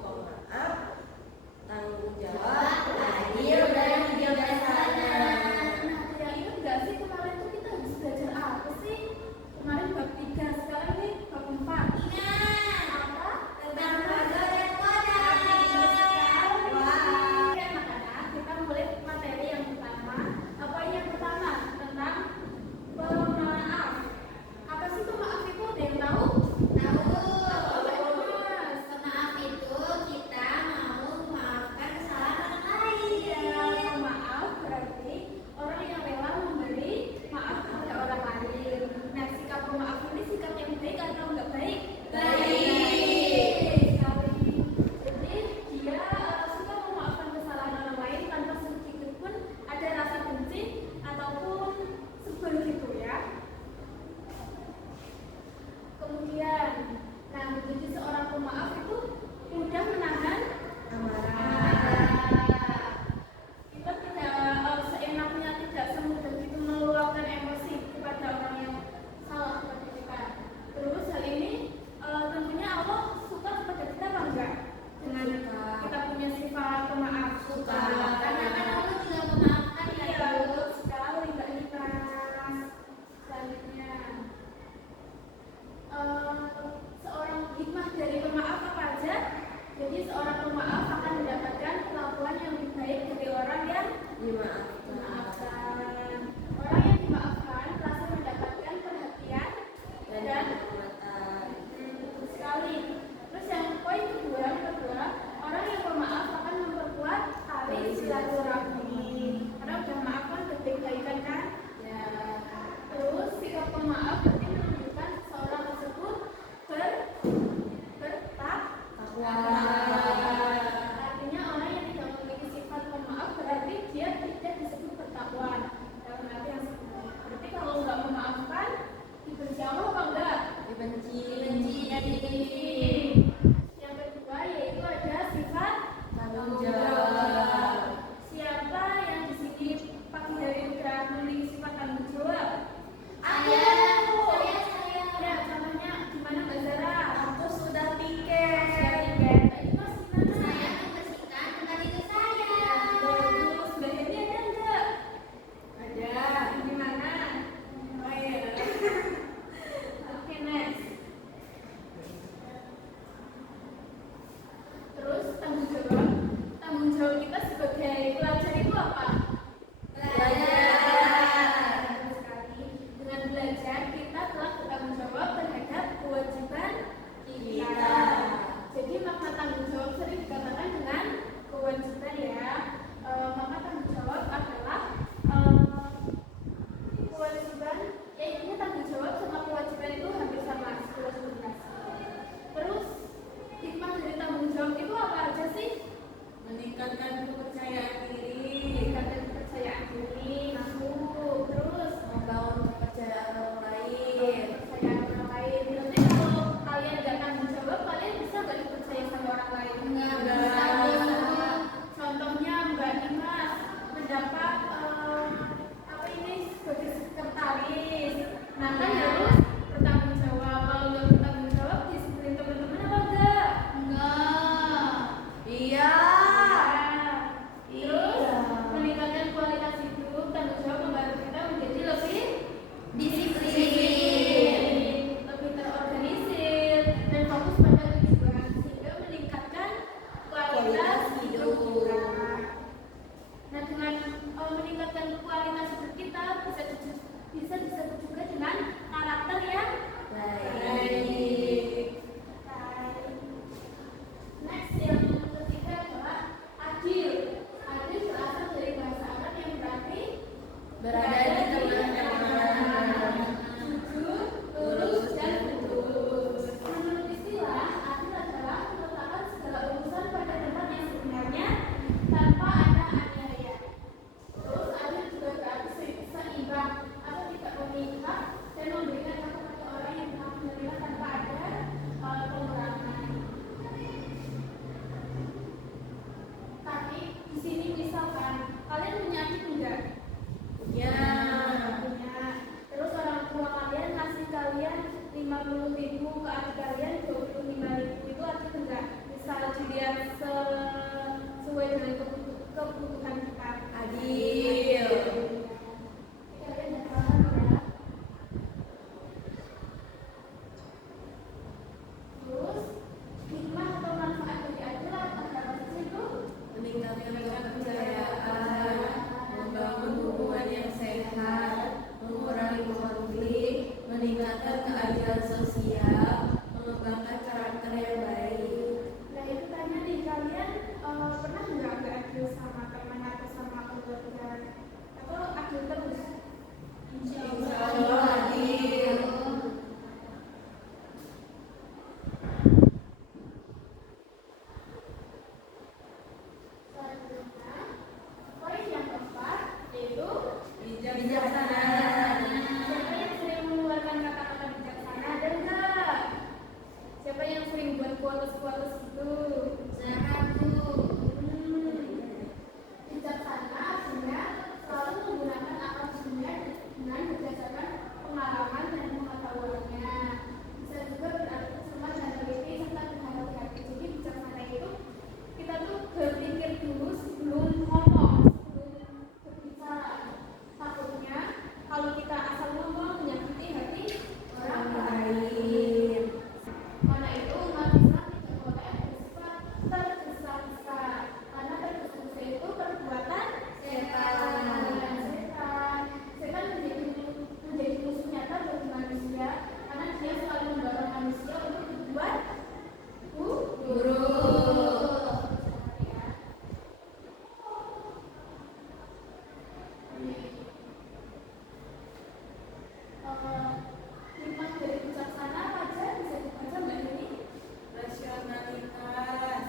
pemaaf, tanggung jawab, adil, dan bijaksana. Ya ingat gak sih kemarin tuh kita habis belajar apa sih? Kemarin bab 3, sekarang nih bab 4. Ingat Apa? tentang kode dan koda. Wah. Oke anak-anak, kita mulai materi yang pertama. Apa yang pertama? Tentang pemaaf. Apa sih pemaaf itu? Ada yang tahu? Tahu, Mas. pemaaf itu kita mau memaafkan kesalahan orang sesuai dengan kebutuhan kita. Adil. Kalian udah paham ya? Terus hikmah atau manfaat dari aturan apa itu? Meningkatkan kepercayaan, membangun hubungan yang sehat, mengurangi konflik, meningkatkan keadilan sosial, mengembangkan karakter yang baik. Nah itu tanya nih, kalian pernah nggak adil sama teman atau sama keluarga? Atau adil terus? Insya Allah adil. Selanjutnya, poin yang keempat yaitu Bijaksana. siapa yang sering mengeluarkan kata-kata bijaksana, ada enggak? Siapa yang sering buat quotes-quotes itu? Bijaksana artinya selalu menggunakan akal budinya dengan berdasarkan pengalaman dan pengetahuannya. Bisa juga berarti cermat dan teliti serta berhati-hati. Jadi bijaksana itu kita tuh berpikir dulu sebelum ngomong, sebelum berbicara. Takutnya kalau kita asal ngomong menyakiti hati orang lain. Karena itu umat Islam tidak boleh bersifat tergesa-gesa. Karena tergesa-gesa itu perbuatan setan. Setan menjadi musuh nyata bagi manusia karena dia selalu mendorong manusia untuk berbuat buruk. Hikmah dari bijaksana apa aja bisa dibaca Mbak Nini? Rasionalitas,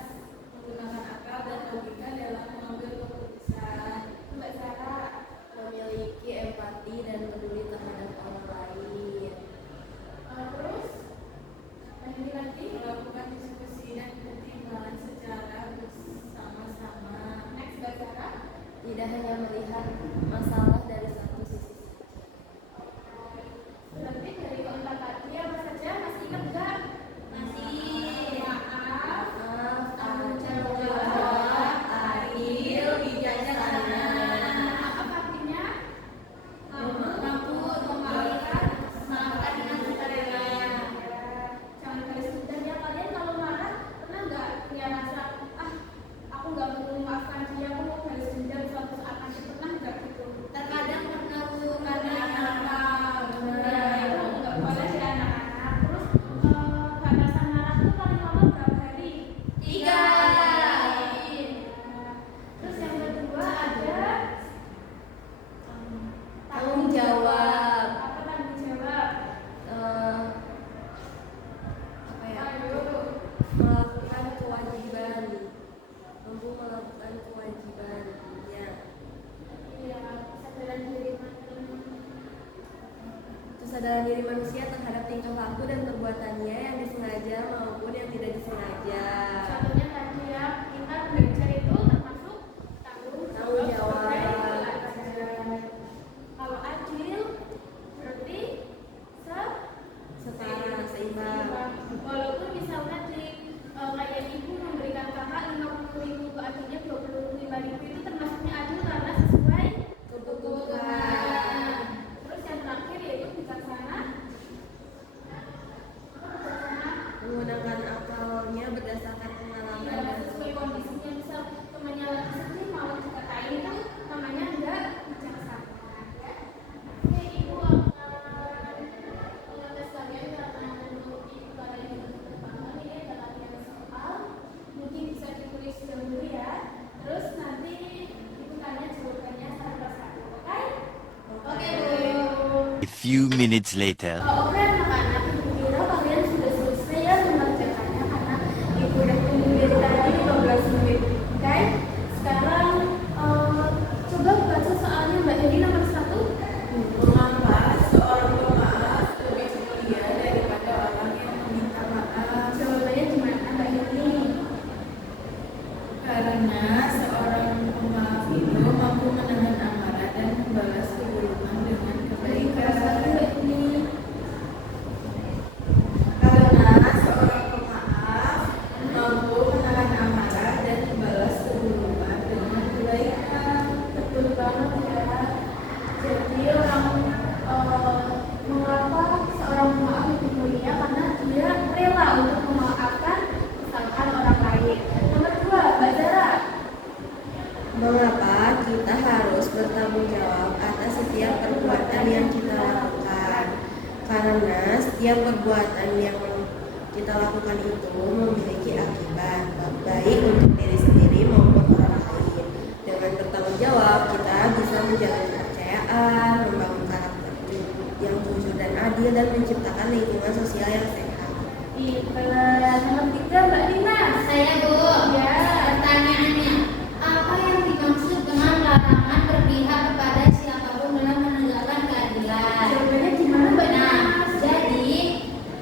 menggunakan akal dan logika dalam mengambil keputusan, Mbak Sarah. memiliki empati dan peduli terhadap orang lain, Terus Mbak Nini lagi. melakukan diskusi dan pertimbangan secara bersama-sama, Next Mbak Sarah. tidak hanya melihat masalah dari satu sisi saja. Berarti dari keempat tadi apa saja masih ingat nggak? Masih. Maaf, Tanggung jawab, adil, bijaksana. apa artinya? Mampu memaafkan dengan sukarela. Jangan garis dendam ya, kalian kalau marah pernah nggak punya rasa aku nggak mau memaafkan dia, aku mau garis dendam suatu saat nanti, pernah nggak gitu? Terkadang pernah Bu, karena nakal. Itu nggak boleh ya anak-anak. Terus batasan marah tuh paling lama berapa hari? 3. Terus yang kedua ada Tanggung jawab. Apa tanggung jawab? Apa ya? Ayo. Melakukan kewajiban, mampu melakukan kewajibannya. Iya, kesadaran diri. Kesadaran diri manusia terhadap tingkah laku dan perbuatannya yang disengaja maupun yang tidak disengaja. Contohnya tadi ya, kita belajar itu termasuk Tanggung jawab. Kalau adil berarti Setara, seimbang. walaupun misalnya kayak ibu memberikan kakak 50.000 ke adiknya 25.000, itu termasuknya adil karena sesuai Kebutuhan. Terus yang terakhir yaitu bijaksana. Menggunakan akalnya berdasarkan pengalaman Ya, dan sesuai kondisinya. Misal temannya lagi sedih mau dikatain, itu namanya enggak bijaksana ya. Oke ibu, pengetes kalian karena menurut ibu kalian juga sudah paham, ini ada latihan soal, mungkin bisa ditulis dulu ya. Terus nanti ibu tanya jawabannya satu persatu, oke? Oke, Bu. A few minutes later. Oke anak-anak, ibu kira kalian sudah selesai ya mengerjakannya karena ibu udah tunggu dari tadi 15 menit. Oke, sekarang coba baca soalnya Mbak Hedi nomor 1. mengapa seorang pemaaf lebih mulia daripada orang yang meminta maaf? Jawabannya gimana Mbak Hedi? Karena seorang pemaaf itu mampu menahan amarah dan membalas keburukan dengan kebaikan. Mbak Hedi. Karena seorang pemaaf mampu menahan amarah bertanggung jawab atas setiap perbuatan yang kita lakukan. Karena setiap perbuatan yang kita lakukan itu memiliki akibat, baik untuk diri sendiri maupun orang lain. Dengan bertanggung jawab, kita bisa menjaga kepercayaan, membangun karakter yang jujur dan adil, dan menciptakan lingkungan sosial yang sehat. Nomor 3, Mbak Dina. Saya, Bu. Ya. Pertanyaannya, apa yang dimaksud dengan larangan berpihak kepada siapapun dalam menegakkan keadilan? Jawabannya gimana, Mbak Dina? Nah, jadi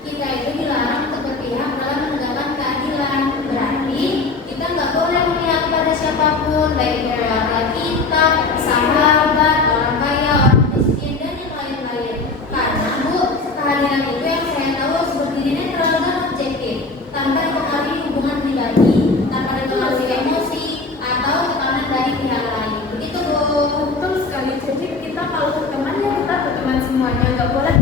kita itu dilarang untuk berpihak dalam menegakkan keadilan. Berarti kita nggak boleh memihak kepada siapapun, baik itu keluarga kita, sahabat, orang kaya, orang miskin, dan yang lain-lain. Karena, Bu, keadilan itu yang saya tahu seperti ini netral dan objektif, tanpa dipengaruhi hubungan pribadi, tanpa dipengaruhi emosi atau tekanan dari pihak lain. Begitu, Bu. Betul sekali. Jadi kita kalau berteman ya kita berteman semuanya, nggak boleh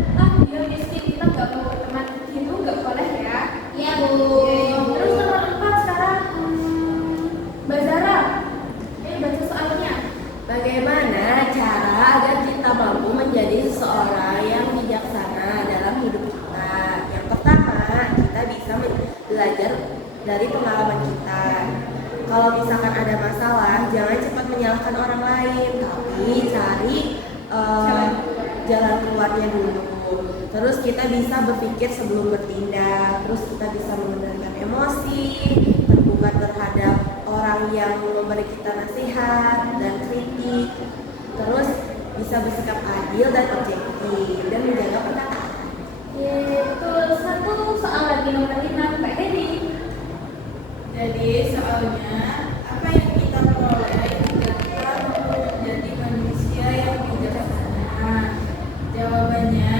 dia miskin kita nggak mau berteman, itu nggak boleh ya. Iya, Bu. Terus nomor 4 sekarang, Mbak Zara. Baca soalnya. Bagaimana cara agar kita mampu menjadi seseorang yang bijaksana dalam hidup kita? Yang pertama, kita bisa belajar dari pengalaman kita. Kalau misalkan ada masalah, jangan cepat menyalahkan orang lain, tapi cari jalan keluarnya dulu. Terus kita bisa berpikir sebelum bertindak. Terus kita bisa mengendalikan emosi, terbuka terhadap orang yang memberi kita nasihat dan kritik. Terus bisa bersikap adil dan objektif dan menjaga perkataan. Betul. Satu soal lagi nomor 5, Mbak Hedi. Jadi soalnya, apa yang kita peroleh jika kita mampu menjadi manusia yang bijaksana? Jawabannya,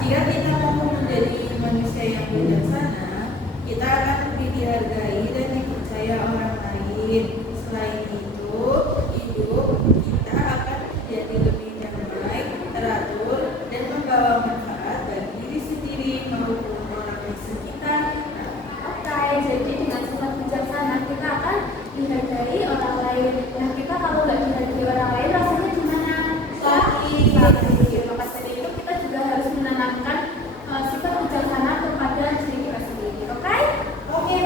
jika kita mampu menjadi manusia yang bijaksana, kita akan lebih dihargai dan dipercaya orang lain. Selain itu, hidup kita akan menjadi lebih damai, teratur, dan membawa manfaat bagi diri sendiri maupun orang di sekitar. Oke, jadi dengan sifat bijaksana kita akan dihargai orang lain. Nah, kita kalau nggak dihargai orang lain rasanya gimana? Sakit. Maka dari itu kita juga harus menanamkan sifat bijaksana kepada diri kita sendiri. Oke? Oke.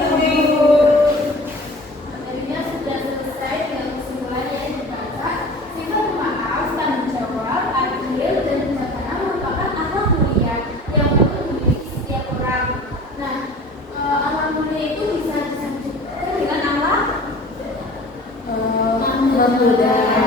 Materinya sudah selesai dengan kesimpulannya yang dibaca. Sifat pemaaf, tanggung jawab, adil, dan bijaksana merupakan akhlak mulia yang perlu dimiliki setiap orang. Nah, akhlak mulia itu bisa disebutkan dengan akhlak Memudah